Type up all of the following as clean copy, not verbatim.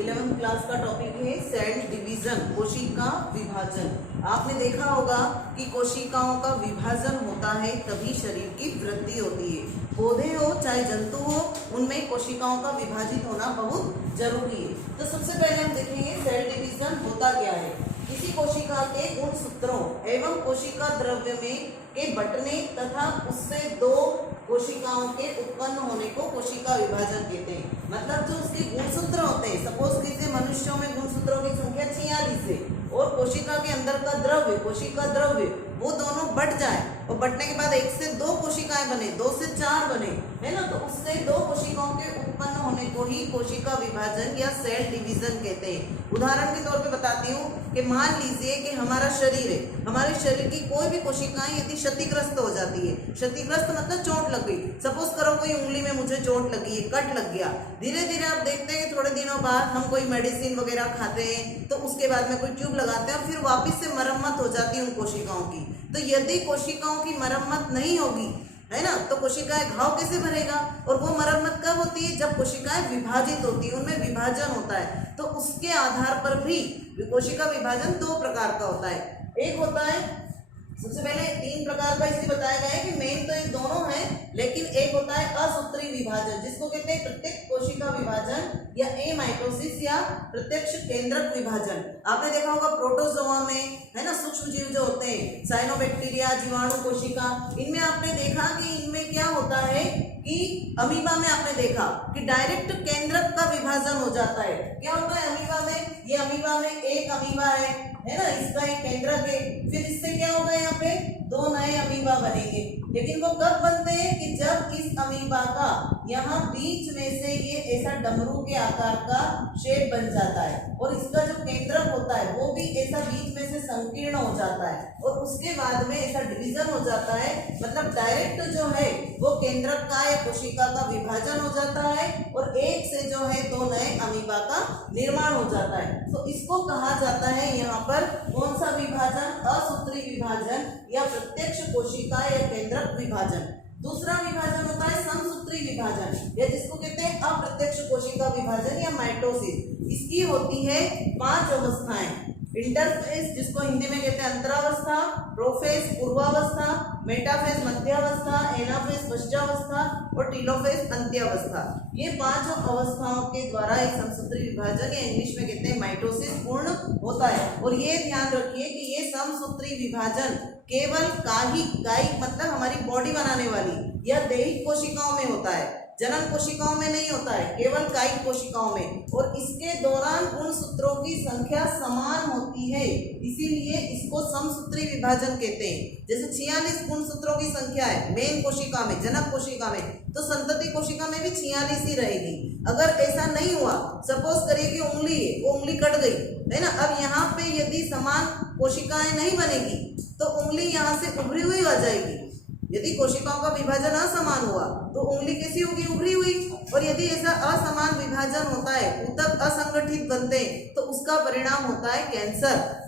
11th class का topic है cell division, कोशिका विभाजन। आपने देखा होगा कि कोशिकाओं का विभाजन होता है तभी शरीर की वृद्धि होती है। पौधे हो चाहे जंतु हो, उनमें कोशिकाओं का विभाजित होना बहुत जरूरी है। तो सबसे पहले हम देखेंगे सेल डिवीजन होता क्या है। किसी कोशिका के गुणसूत्रों एवं कोशिका द्रव्य में के बंटने तथा उससे दो कोशिकाओं के उत्पन्न होने को कोशिका विभाजन कहते हैं। मतलब जो उसके गुणसूत्र होते हैं, सपोज कीजिए मनुष्यों में गुणसूत्रों की संख्या 46 है और कोशिका के अंदर का द्रव्य, कोशिका द्रव्य, वो दोनों बट जाए और बटने के बाद 1 से 2 कोशिकाएं बने, 2 से 4 बने, है ना, तो उससे 2 कोशिकाओं के उत्पन्न होने को ही कोशिका विभाजन या सेल डिवीजन कहते हैं। उदाहरण के तौर पे बताती हूँ कि मान लीजिए कि हमारा शरीर है, हमारे शरीर की कोई भी कोशिकाएं यदि क्षतिग्रस्त हो जाती है, क्षतिग्रस्त मतलब चोट लग गई, सपोज करो कोई उंगली में मुझे चोट लगी है, कट लग गया, धीरे धीरे आप देखते हैं थोड़े दिनों बाद हम कोई मेडिसिन वगैरह खाते हैं, तो उसके बाद में कोई ट्यूब लगाते हैं और फिर वापस से मरम्मत हो जाती है उन कोशिकाओं की। तो यदि कोशिकाओं की मरम्मत नहीं होगी, है ना, तो कोशिकाएं घाव कैसे भरेगा। और वो मरम्मत कब होती है, जब कोशिकाएं विभाजित होती है, उनमें विभाजन होता है। तो उसके आधार पर भी कोशिका विभाजन 2 प्रकार का होता है। एक होता है, सबसे पहले 3 प्रकार का इसलिए बताया गया है कि मेन तो ये दोनों है, लेकिन एक होता है असूत्री विभाजन, जिसको कहते हैं प्रत्यक्ष कोशिका विभाजन या एमाइटोसिस या प्रत्यक्ष केंद्रक विभाजन। आपने देखा होगा प्रोटोजोआ में, है ना, सूक्ष्म जीव जो होते हैं, साइनोबैक्टीरिया, जीवाणु कोशिका, इनमें आपने देखा कि इनमें क्या होता है कि अमीबा में आपने देखा कि डायरेक्ट केंद्रक का विभाजन हो जाता है। क्या होता है अमीबा में, ये अमीबा में एक अमीबा है ना, इसका एक केंद्रक है, फिर इससे क्या होगा, यहाँ पे 2 नए अमीबा बनेंगे। लेकिन वो कब बनते हैं कि जब इस अमीबा का यहाँ बीच में से ये ऐसा डमरू के आकार का शेप बन जाता है और इसका जो केंद्रक होता है वो भी ऐसा बीच में से संकीर्ण हो जाता है और उसके बाद में ऐसा डिवीजन हो जाता है। मतलब डायरेक्ट जो है वो केंद्रक का या कोशिका का विभाजन हो जाता है और एक से जो है 2 नए अमीबा का निर्माण हो जाता है। तो इसको कहा जाता है यहाँ पर कौन सा विभाजन, असूत्री विभाजन या प्रत्यक्ष कोशिका या केंद्रक विभाजन। दूसरा विभाजन होता है समसूत्री विभाजन या जिसको कहते हैं अप्रत्यक्ष कोशिका विभाजन या माइटोसिस। इसकी होती है 5 अवस्थाएं। इंटरफेज जिसको हिंदी में कहते हैं अंतरावस्था, प्रोफेज पूर्वावस्था, मेटाफेज मध्यावस्था, एनाफेज पश्चावस्था और टीलोफेज अंत्यावस्था। ये 5 अवस्थाओं के द्वारा एक समसूत्री विभाजन या इंग्लिश में कहते हैं माइटोसिस पूर्ण होता है। और ये ध्यान रखिए कि ये समसूत्री विभाजन केवल कायिक मतलब हमारी बॉडी बनाने वाली या दैहिक कोशिकाओं में होता है, जनन कोशिकाओं में नहीं होता है, केवल कायिक कोशिकाओं में। और इसके दौरान गुणसूत्रों की संख्या समान होती है, इसीलिए इसको समसूत्री विभाजन कहते हैं। जैसे 46 गुणसूत्रों की संख्या है मेन कोशिका में, जनक कोशिका में, तो संतति कोशिका में भी 46 ही रहेगी। अगर ऐसा नहीं हुआ, सपोज करिए कि उंगली है, वो उंगली कट गई, है ना, अब यहाँ पे यदि समान कोशिकाएं नहीं बनेगी तो उंगली यहाँ से उभरी हुई आ जाएगी। यदि कोशिकाओं का विभाजन असमान हुआ तो उंगली कैसी होगी, उभरी हुई। और यदि ऐसा असमान विभाजन होता है, ऊतक असंगठित बनते हैं, तो उसका परिणाम होता है कैंसर।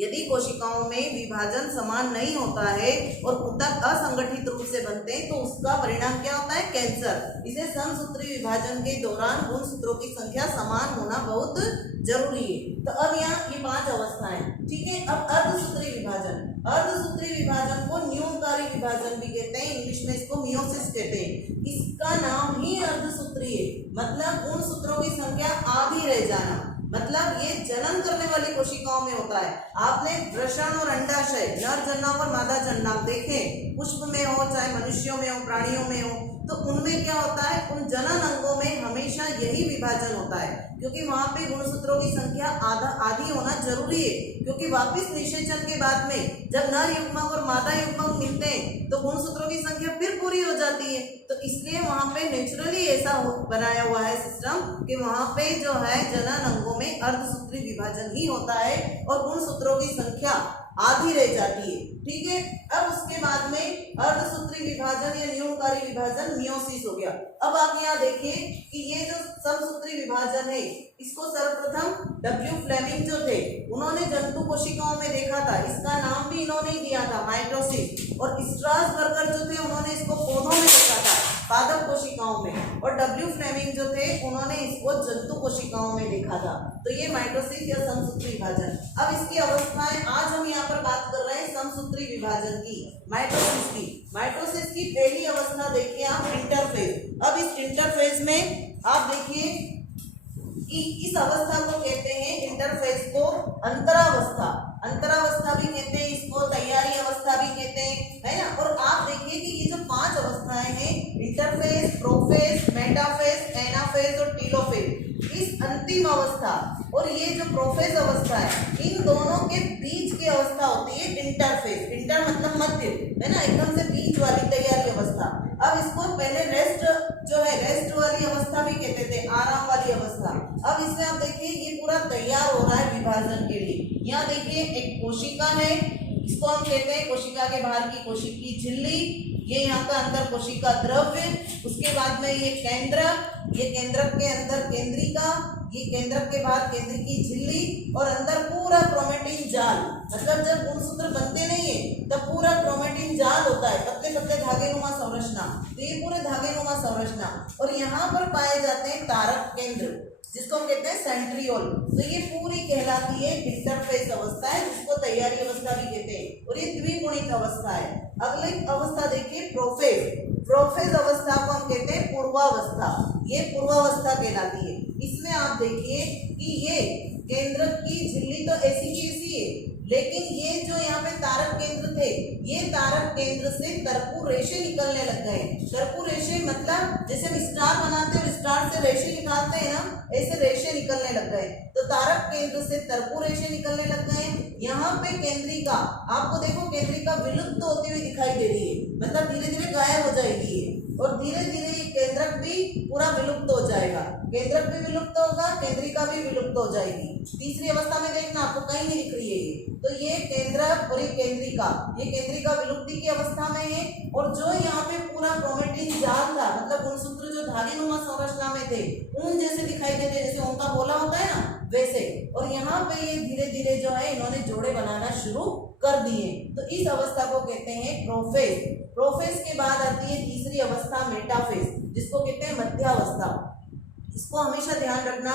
यदि कोशिकाओं में विभाजन समान नहीं होता है और ऊतक असंगठित रूप से बनते हैं तो उसका परिणाम क्या होता है, कैंसर। इसे समसूत्री विभाजन के दौरान गुणसूत्रों की संख्या समान होना बहुत जरूरी है। तो अब यहाँ ये 5 अवस्थाएं, ठीक है। अब अर्धसूत्री विभाजन, अर्धसूत्री विभाजन को न्यूनकारी विभाजन भी कहते हैं, इंग्लिश में इसको मियोसिस कहते हैं। इसका नाम ही अर्धसूत्री है, मतलब गुणसूत्रों की संख्या आधी रह जाना। मतलब ये जनन करने वाली कोशिकाओं में होता है। आपने वृषण और अंडाशय, नर जननांग और मादा जननांग देखे, पुष्प में हो चाहे मनुष्यों में हो, प्राणियों में हो, तो उनमें क्या होता है, उन जनन अंगों में हमेशा यही विभाजन होता है, क्योंकि वहां पे गुणसूत्रों की संख्या आधी होना जरूरी है। क्योंकि वापिस निषेचन के बाद में जब नर युग्मक और मादा युग्मक मिलते हैं तो गुणसूत्रों की संख्या फिर पूरी हो जाती है। तो इसलिए वहां पे नेचुरली ऐसा बनाया हुआ है सिस्टम कि वहां पे जो है जनन अंगों में अर्धसूत्री विभाजन ही होता है और गुणसूत्रों की संख्या आधी रह जाती है, ठीक है। अब उसके बाद में अर्धसूत्री विभाजन या न्यूनकारी विभाजन मियोसिस हो गया। अब आप यहाँ देखिए कि ये जो समसूत्री विभाजन है, इसको सर्वप्रथम डब्ल्यू फ्लेमिंग जो थे उन्होंने जंतु कोशिकाओं में देखा था, इसका नाम भी इन्होंने ही दिया था माइटोसिस। और स्ट्रासबर्गर जो थे उन्होंने इसको पौधों में देखा था, पादप कोशिकाओं में, और डब्ल्यू फ्लेमिंग जो थे उन्होंने इसको जंतु कोशिकाओं में देखा था। तो ये माइटोसिस या समसूत्री विभाजन। अब इसकी अवस्थाएं आज हम यहाँ पर बात कर रहे हैं समसूत्री विभाजन की, माइटोसिस की। माइटोसिस की पहली अवस्था देखिए आप, इंटरफेज। अब इस इंटरफेज में आप देखिए कि इस अवस्था को कहते हैं, इंटरफेज को अंतरावस्था, अंतरावस्था भी कहते हैं इसको, तैयारी अवस्था भी कहते हैं, है ना। और आप देखिए कि ये जो 5 अवस्थाएं हैं, इंटरफेज, प्रोफेज, मेटाफेज, एनाफेज और टीलोफेज, इस अंतिम अवस्था और ये जो प्रोफेज अवस्था है, इन दोनों के बीच की अवस्था होती है इंटरफेज। इंटर मतलब मध्य, है ना, एकदम से बीच वाली तैयारी अवस्था। अब इसको पहले रेस्ट जो है, रेस्ट वाली अवस्था भी कहते थे, आराम वाली अवस्था। अब इसमें आप देखिए ये पूरा तैयार हो रहा है विभाजन के लिए। यहाँ देखिए एक कोशिका है, इसको हम कहते हैं कोशिका के बाहर की कोशिकी झिल्ली, ये यहाँ का अंदर कोशिका द्रव्य, उसके बाद में ये केंद्र, ये केंद्रक के अंदर केंद्रिका, ये केंद्रक के बाहर केंद्रिकी झिल्ली, और अंदर पूरा क्रोमेटिन जाल। मतलब जब गुणसूत्र बनते नहीं है तब पूरा क्रोमेटिन जाल होता है, पतले पतले धागेनुमा संरचना, तो ये पूरे धागेनुमा संरचना। और यहाँ पर पाए जाते हैं तारक केंद्र, जिसको हम कहते हैं सेंट्रियोल। तो ये पूरी कहलाती है इंटरफेज अवस्था है, जिसको तैयारी अवस्था भी कहते हैं, और ये द्विगुणित अवस्था है। अगली अवस्था देखिए प्रोफेज। प्रोफेज अवस्था को हम कहते हैं पूर्वावस्था, ये पूर्वावस्था कहलाती है। इसमें आप देखिए कि ये केंद्र की झिल्ली तो ऐसी की ऐसी है, लेकिन ये जो यहाँ पे तारक केंद्र थे, ये तारक केंद्र से तरकु रेशे निकलने लग गए। तरकु रेशे मतलब जैसे हम स्टार बनाते हैं और स्टार से रेशे निकालते हैं ना, ऐसे रेशे निकलने लग गए। तो तारक केंद्र से तरकु रेशे निकलने लग गए। यहाँ पे केंद्रिका, आपको देखो केंद्रिका विलुप्त होती हुई दिखाई दे रही है, मतलब धीरे धीरे गायब हो जाएगी ये, और धीरे धीरे ये केंद्रक भी पूरा विलुप्त हो जाएगा। केंद्रक भी विलुप्त होगा, केंद्रिका भी विलुप्त हो जाएगी। तीसरी अवस्था में देखना आपको कहीं नहीं दिख रही है ये, तो ये केंद्रक और ये केंद्रिका विलुप्ति की अवस्था में है। और जो यहाँ पे पूरा क्रोमेटिन जाल था, मतलब गुणसूत्र जो धागेनुमा संरचना में थे, ऊन जैसे दिखाई देते, जैसे ऊन का बोला होता है ना, वैसे। और यहाँ पे ये धीरे धीरे जो है इन्होंने जोड़े बनाना शुरू कर दिए। तो इस अवस्था को कहते हैं प्रोफेज। प्रोफेज के बाद आती है तीसरी अवस्था मेटाफेज, जिसको कहते हैं मध्यावस्था। इसको हमेशा ध्यान रखना,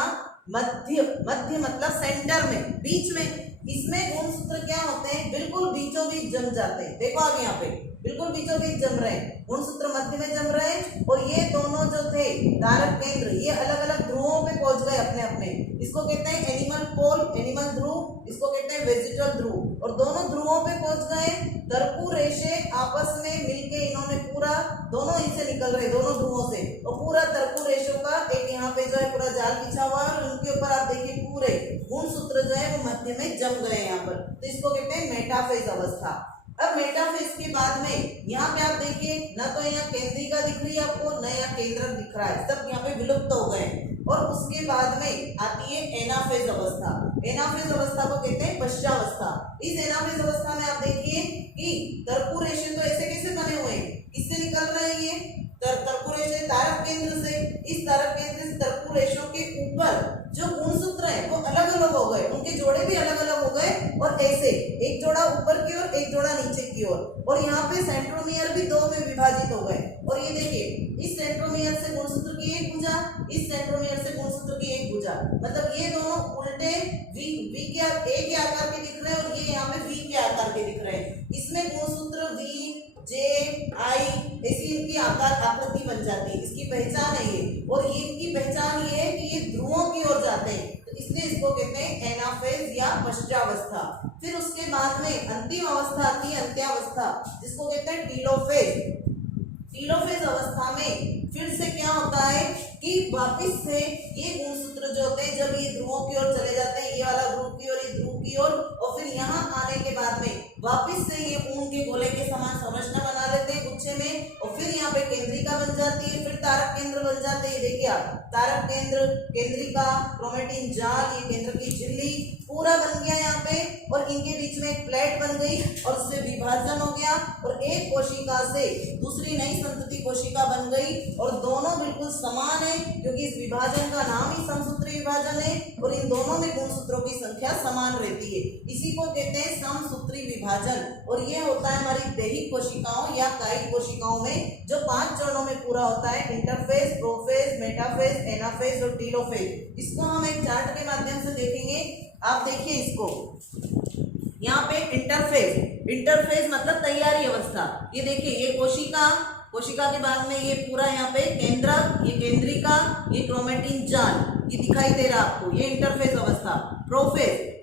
मध्य, मध्य मतलब सेंटर में, बीच में। इसमें गुणसूत्र क्या होते हैं, बिल्कुल बीचों बीच जम जाते हैं। देखो आगे यहाँ पे बिल्कुल बीचों बीच जम रहे हैं, गुणसूत्र मध्य में जम रहे हैं। और ये दोनों जो थे तारक केंद्र, ये अलग अलग ध्रुवों पे पहुंच गए अपने अपने। इसको कहते हैं एनिमल पोल, एनिमल ध्रुव, इसको कहते हैं वेजिटल ध्रुव। और दोनों ध्रुवों पे पहुंच गए। तरकु रेशे आपस में मिलके इन्होंने पूरा, दोनों इनसे निकल रहे, दोनों ध्रुवों से, और पूरा तरकु रेशों का एक यहाँ पे जो है पूरा जाल बिछा हुआ है, और उनके ऊपर आप देखिए पूरे गुणसूत्र जो है वो मध्य में जम गए यहाँ पर। तो इसको कहते हैं मेटाफेज अवस्था। अब मेटाफेज के बाद में यहाँ पे आप देखिए, ना तो यहाँ केंद्रिका दिख रही है आपको, न यहाँ केंद्रक दिख रहा है, सब यहाँ पे विलुप्त हो गए। और उसके बाद में आती है एनाफेज अवस्था। एनाफेज अवस्था को कहते हैं पश्चावस्था। इस एनाफेज अवस्था में आप देखिए कि तरकु रेशे तो ऐसे कैसे बने हुए हैं, किससे निकल रहे हैं ये तरकु रेशे, तारक केंद्र से। इस तारक केंद्र से तरकु रेशों के ऊपर जो गुणसूत्र है वो अलग अलग हो गए, उनके जोड़े भी अलग अलग हो गए, और ऐसे एक जोड़ा ऊपर की ओर, एक जोड़ा नीचे की ओर। और यहाँ पे सेंट्रोमियर भी 2 में विभाजित हो गए। और ये देखिए, इस सेंट्रोमियर से गुणसूत्र की एक भुजा, इस सेंट्रोमियर से गुणसूत्र की एक भुजा, मतलब ये दोनों उल्टे वी के ए के आकार के दिख रहे हैं, और ये यहाँ पे वी के आकार के दिख रहे हैं। इसमें गुणसूत्र वी, जे, आई ऐसी इनकी आकृति बन जाती है। इसकी पहचान है ये, और ये इनकी पहचान ये है कि ये ध्रुवों की ओर जाते हैं, तो इसलिए इसको कहते हैं एनाफेज या पश्चावस्था। फिर उसके बाद में अंतिम अवस्था आती है अंत्यावस्था, जिसको कहते हैं टीलोफेज। टीलोफेज अवस्था में फिर से क्या होता है कि वापिस से ये गुणसूत्र जो होते हैं, जब ये ध्रुवों की ओर चले जाते हैं, ये वाला ध्रुव की ओर, ये ध्रुव की ओर, और फिर यहाँ आने के बाद में वापिस से ये ऊन के गोले के समान संरचना बना लेते हैं गुच्छे में, और फिर यहाँ पे केंद्रिका बन जाती है, फिर तारक केंद्र बन जाते हैं। देखिए आप, तारक केंद्र, केंद्रिका, क्रोमेटिन जाल, ये केंद्र की झिल्ली पूरा बन गया यहाँ पे, और इनके बीच में एक प्लेट बन गई और उससे विभाजन हो गया और एक कोशिका से दूसरी नई संतति कोशिका बन गई, और दोनों बिल्कुल समान है क्योंकि इस विभाजन का नाम ही समसूत्री विभाजन है, और इन दोनों में गुणसूत्रों की संख्या समान रहती है। इसी को कहते हैं समसूत्री विभाजन, और ये होता है हमारी दैहिक कोशिकाओं या कायिक कोशिकाओं में, जो 5 चरणों में पूरा होता है: इंटरफेज, प्रोफेज, मेटाफेज, एनाफेज और टीलोफेज। इसको हम एक चार्ट के माध्यम से देखेंगे। आप देखिए इसको, यहाँ पे इंटरफेज मतलब तैयारी अवस्था। ये देखिए, ये कोशिका के बाद में ये पूरा यहाँ पे केंद्रक, ये केंद्रिका, ये क्रोमेटिन जाल, ये दिखाई दे रहा है आपको, ये इंटरफेज अवस्था।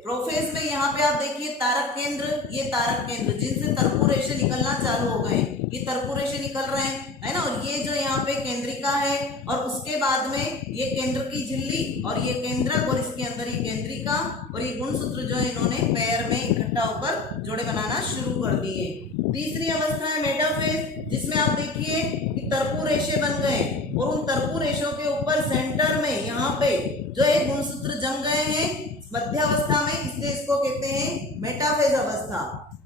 प्रोफेज में यहाँ पे आप देखिए तारक केंद्र, ये तारक केंद्र जिनसे तरकु रेशे निकलना चालू हो गए, ये तरकु रेशे निकल रहे हैं, है ना। और ये जो यहाँ पे केंद्रिका है, और उसके बाद में ये केंद्र की झिल्ली और ये केंद्रक, और इसके अंदर ये केंद्रिका, और ये गुणसूत्र जो है इन्होंने पैर में इकट्ठा होकर जोड़े बनाना शुरू कर दिए। तीसरी अवस्था है मेटाफेज, जिसमें आप देखिए कि तरकु रेशे बन गए, और उन तरकु रेशों के ऊपर सेंटर में यहाँ पे जो है गुणसूत्र जम गए हैं मध्यावस्था में, इसलिए इसको कहते हैं मेटाफेज अवस्था।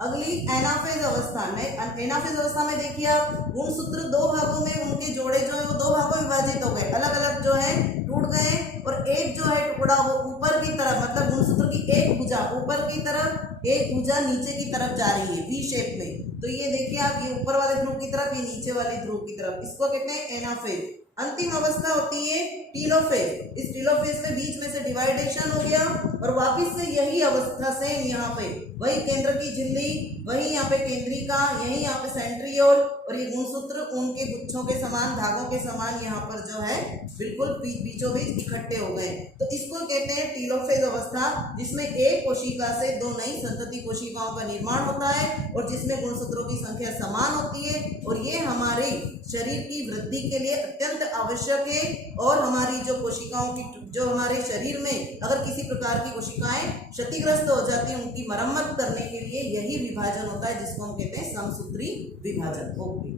अगली एनाफेज अवस्था में, एनाफेज अवस्था में देखिए आप, गुणसूत्र 2 भागों में, उनके जोड़े जो है वो 2 भागों में विभाजित हो गए, अलग अलग जो है टूट गए, और एक जो है टुकड़ा वो ऊपर की तरफ, मतलब गुणसूत्र की एक भुजा ऊपर की तरफ, एक भुजा नीचे की तरफ जा रही है वी शेप में। तो ये देखिए आप, ये ऊपर वाले ध्रुव की तरफ, ये नीचे वाले ध्रुव की तरफ, इसको कहते हैं एनाफेज। अंतिम अवस्था होती है टीलोफेज। इस टीलोफेज में बीच में से डिवाइडेशन हो गया, और वापस से यही अवस्था से यहाँ पे वही केंद्र की झिल्ली, वही यहाँ पे केंद्रिका, यही यहाँ पे सेंट्रियोल, और ये गुणसूत्र उनके गुच्छों के समान, धागों के समान यहाँ पर जो है बिल्कुल बीचों बीच इकट्ठे हो गए। तो इसको कहते हैं टीलोफेज अवस्था, जिसमें एक कोशिका से 2 नई संतति कोशिकाओं का निर्माण होता है, और जिसमें गुणसूत्रों की संख्या समान होती है, और ये हमारे शरीर की वृद्धि के लिए अत्यंत आवश्यक है। और हमारी जो कोशिकाओं की, जो हमारे शरीर में अगर किसी प्रकार की कोशिकाएं क्षतिग्रस्त हो जाती हैं, उनकी मरम्मत करने के लिए यही विभाजन होता है, जिसको हम कहते हैं समसूत्री विभाजन। ओके।